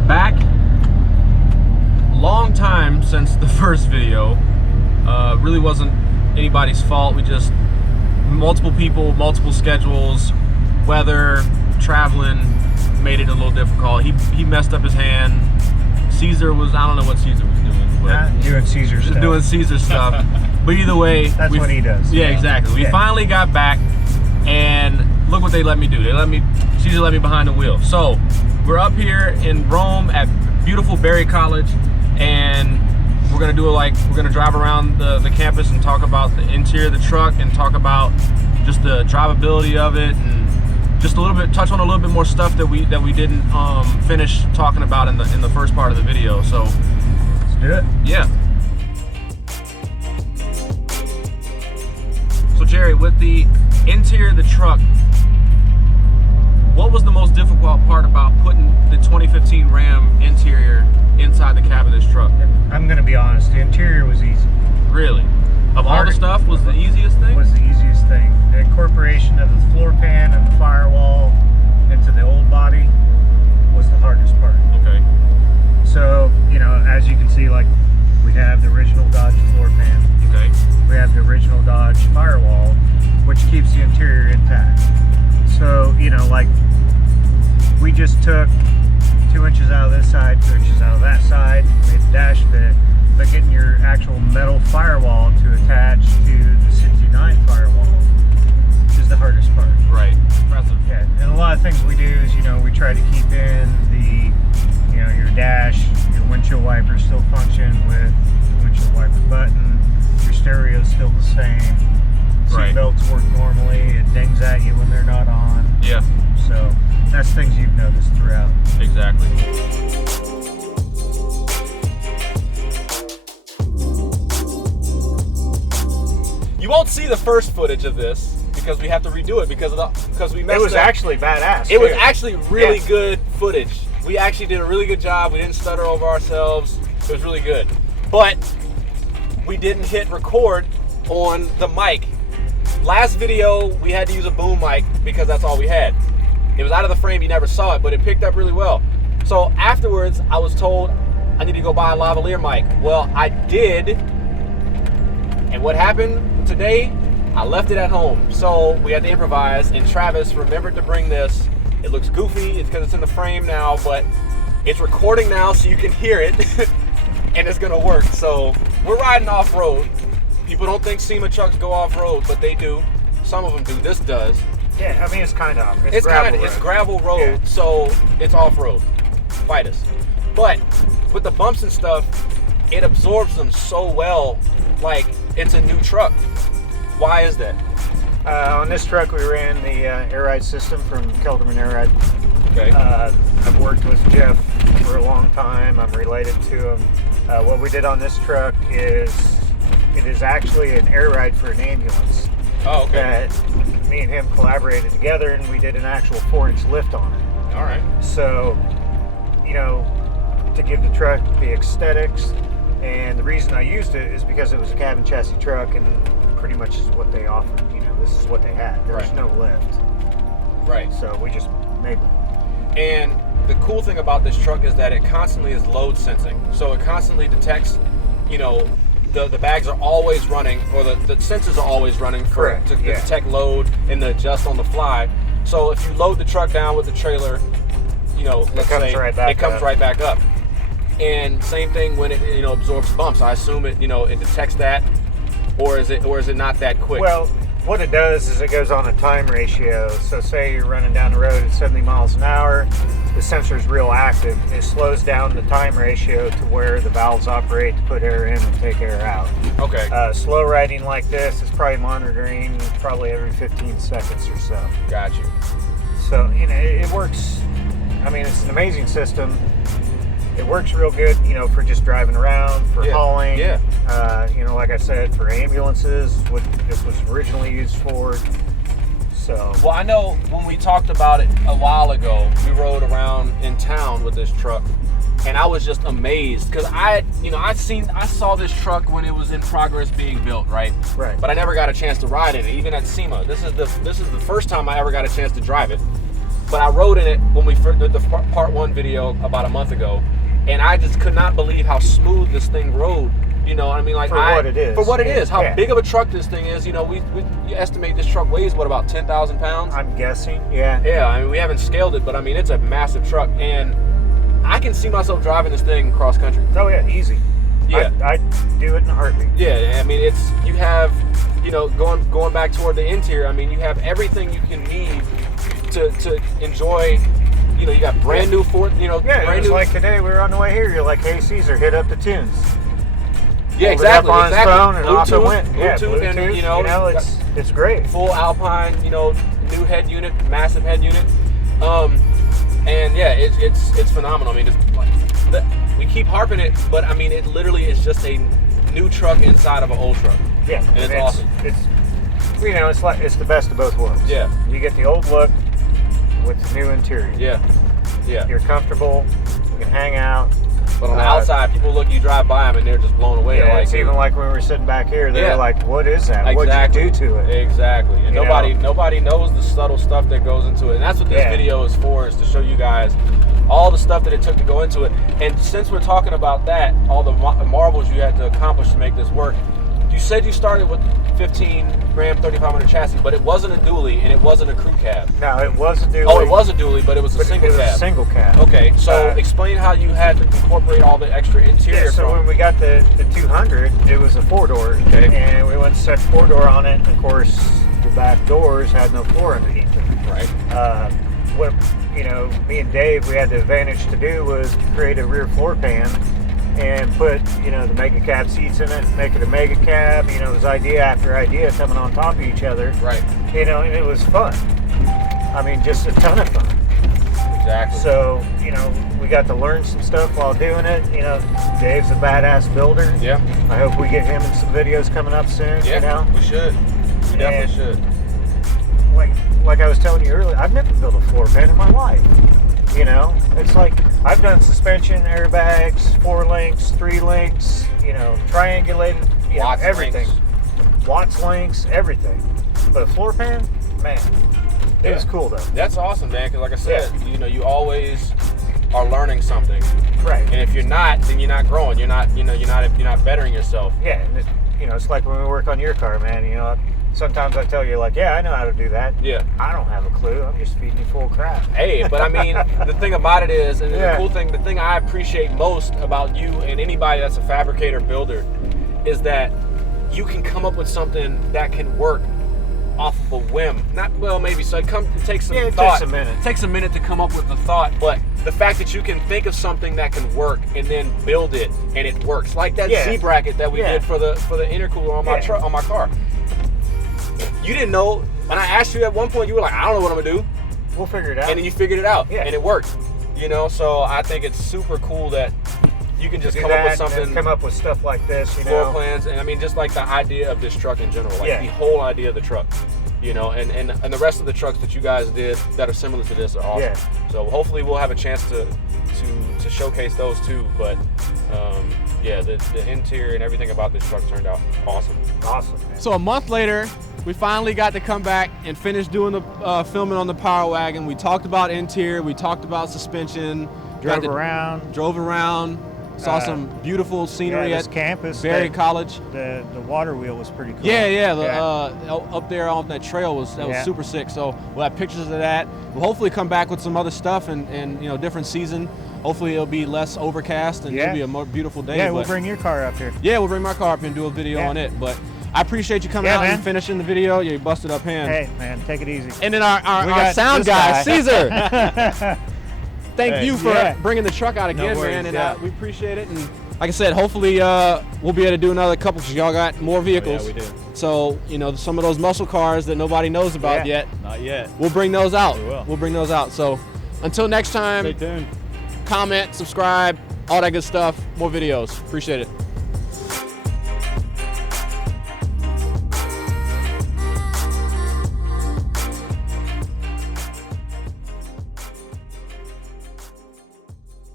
we're back. Long time since the first video. Really wasn't anybody's fault. We just, multiple people, multiple schedules, weather, traveling, made it a little difficult. He messed up his hand. Caesar was, I don't know what Caesar was doing. But doing Caesar stuff. Doing Caesar stuff. But either way. That's what he does. Yeah, exactly. We finally got back, and look what they let me do. Caesar let me behind the wheel. So we're up here in Rome at beautiful Berry College, and we're gonna do we're gonna drive around the campus and talk about the interior of the truck and talk about just the drivability of it, and just a little bit, touch on a little bit more stuff that we didn't finish talking about in the first part of the video. So let's do it. Yeah. So Jerry, with the interior of the truck, what was the most difficult part about putting the 2015 Ram interior inside the cab of this truck? I'm gonna be honest, the interior was easy. Really? Of all the stuff, was the easiest thing? Was the easiest thing. The incorporation of the floor pan and the firewall into the old body was the hardest part. Okay. So, as you can see, we have the original Dodge floor pan. Okay. We have the original Dodge firewall, which keeps the interior intact. So, we just took 2 inches out of this side, 2 inches out of that side, made the dash fit, but getting your actual metal firewall to attach to the 69 firewall is the hardest part. Right. Impressive. Yeah, and a lot of things we do is, we try to keep in the, your dash, your windshield wipers still function with the windshield wiper button, your stereo's still the same, Right. seat belts work normally, it dings at you when they're not on. Yeah. So that's things you've noticed throughout. Exactly. You won't see the first footage of this because we have to redo it because we messed up. It was actually badass. It was actually really good footage. We actually did a really good job. We didn't stutter over ourselves. It was really good. But we didn't hit record on the mic. Last video, we had to use a boom mic because that's all we had. It was out of the frame, you never saw it, but it picked up really well. So afterwards, I was told I need to go buy a lavalier mic. Well, I did. And what happened today, I left it at home. So we had to improvise, and Travis remembered to bring this. It looks goofy, it's because it's in the frame now, but it's recording now so you can hear it, and it's gonna work. So we're riding off-road. People don't think SEMA trucks go off-road, but they do. Some of them do. This does. Yeah, I mean, it's kind of. It's gravel road. It's gravel road, yeah. So it's off-road. Fight us. But with the bumps and stuff, it absorbs them so well, like it's a new truck. Why is that? On this truck, we ran the air ride system from Kelderman Air Ride. Okay. I've worked with Jeff for a long time. I'm related to him. What we did on this truck is it is actually an air ride for an ambulance. Oh, okay. That me and him collaborated together, and we did an actual 4-inch lift on it. All right. So, to give the truck the aesthetics, and the reason I used it is because it was a cabin chassis truck, and pretty much is what they offered. This is what they had. There was no lift. Right. So we just made one. And the cool thing about this truck is that it constantly is load sensing. So it constantly detects, the bags are always running, or the sensors are always running to detect load and to adjust on the fly. So if you load the truck down with the trailer, let's say it comes right back up. And same thing when it absorbs bumps. I assume it it detects that, or is it not that quick? Well, what it does is it goes on a time ratio. So say you're running down the road at 70 miles an hour, the sensor is real active. It slows down the time ratio to where the valves operate to put air in and take air out. Okay. Slow riding like this is probably monitoring every 15 seconds or so. Got you. So, it works. I mean, it's an amazing system. It works real good, for just driving around, for hauling. Yeah. Like I said, for ambulances, what this was originally used for. So. Well, I know when we talked about it a while ago, we rode around in town with this truck, and I was just amazed because I saw this truck when it was in progress being built, right? Right. But I never got a chance to ride in it, even at SEMA. This is the first time I ever got a chance to drive it. But I rode in it when we did the part 1 video about a month ago, and I just could not believe how smooth this thing rode. You know, I mean, like for what it is. For what it is, how big of a truck this thing is. You know, we estimate this truck weighs what, about 10,000 pounds? I'm guessing, yeah. Yeah, I mean, we haven't scaled it, but I mean, it's a massive truck, and I can see myself driving this thing cross country. Oh yeah, easy. Yeah, I'd do it in a heartbeat. Yeah, I mean, you have, you know, going back toward the interior. I mean, you have everything you can need to enjoy. You know, you got brand new Ford. You know, yeah. Brand It was new. like today we were on the way here. You're like, hey Caesar, hit up the tunes. Yeah, Pulled it up exactly. on his phone and off it went. Yeah, Bluetooth, and you know, it's great. Full Alpine, you know, new head unit, massive head unit, and yeah, it's phenomenal. I mean, we keep harping it, but I mean, it literally is just a new truck inside of an old truck. Yeah, and it's awesome. It's you know, it's the best of both worlds. Yeah, you get the old look with the new interior. Yeah. You're comfortable. You can hang out. But on the outside, people look, you drive by them, and they're just blown away. Yeah, like, it's even like when we were sitting back here, they're like, what is that? Exactly. What'd you do to it? Exactly. And nobody knows the subtle stuff that goes into it. And that's what this video is for, is to show you guys all the stuff that it took to go into it. And since we're talking about that, all the marvels you had to accomplish to make this work, you said you started with 15 Ram 3500 chassis, but it wasn't a dually and it wasn't a crew cab. No, it was a dually. Oh, it was a dually, but it was a single cab. It was a single cab. Okay, so explain how you had to incorporate all the extra interior. Yeah, so when we got the 200, it was a 4-door, and we went to set 4-door on it. And of course, the back doors had no floor underneath them. Right. What me and Dave, we had the advantage to do was to create a rear floor pan and put, the mega cab seats in it, make it a mega cab. It was idea after idea coming on top of each other. Right. And it was fun. I mean, just a ton of fun. Exactly. So, we got to learn some stuff while doing it. Dave's a badass builder. Yeah. I hope we get him in some videos coming up soon. Yeah, we should. We definitely should. Like I was telling you earlier, I've never built a floor pan in my life. It's like I've done suspension, airbags, 4 links, 3 links, triangulated, Watts everything. links. Watts links, everything. But a floor pan, man, it was cool though. That's awesome, man. Because like I said, you always are learning something. Right. And if you're not, then you're not growing. You're not, you're not bettering yourself. Yeah, and it's like when we work on your car, man. Sometimes I tell you, like, yeah, I know how to do that. Yeah. I don't have a clue. I'm just feeding you full of crap. Hey, but I mean, the thing about it is, and the cool thing, the thing I appreciate most about you and anybody that's a fabricator builder is that you can come up with something that can work off of a whim. Maybe so. It takes some thought. Takes a minute. It takes a minute to come up with the thought, but the fact that you can think of something that can work and then build it and it works, like that Z bracket that we did for the intercooler on my truck, on my car. You didn't know. When I asked you at one point, you were like, I don't know what I'm gonna do. We'll figure it out. And then you figured it out, and it worked. So I think it's super cool that you can just come up with something, come up with stuff like this, floor plans, and I mean, just like the idea of this truck in general, like the whole idea of the truck, and the rest of the trucks that you guys did that are similar to this are awesome. Yeah. So hopefully we'll have a chance to showcase those too. But the interior and everything about this truck turned out awesome. Awesome, man. So a month later, we finally got to come back and finish doing the filming on the Powerwagon. We talked about interior, we talked about suspension, drove around. Saw some beautiful scenery at campus. Berry College. The water wheel was pretty cool. Up there on that trail was super sick. So we'll have pictures of that. We'll hopefully come back with some other stuff and different season. Hopefully it'll be less overcast and it'll be a more beautiful day. Yeah, we'll bring your car up here. Yeah, we'll bring my car up and do a video on it. But I appreciate you coming out and finishing the video. You busted up hand. Hey man, take it easy. And then our sound guy, Caesar. Thank you for bringing the truck out again, man, and we appreciate it. And like I said, hopefully we'll be able to do another couple because y'all got more vehicles. Yeah, we do. So, some of those muscle cars that nobody knows about yet. Not yet. We'll bring those out. We will. We'll bring those out. So until next time, stay tuned. Comment, subscribe, all that good stuff. More videos. Appreciate it.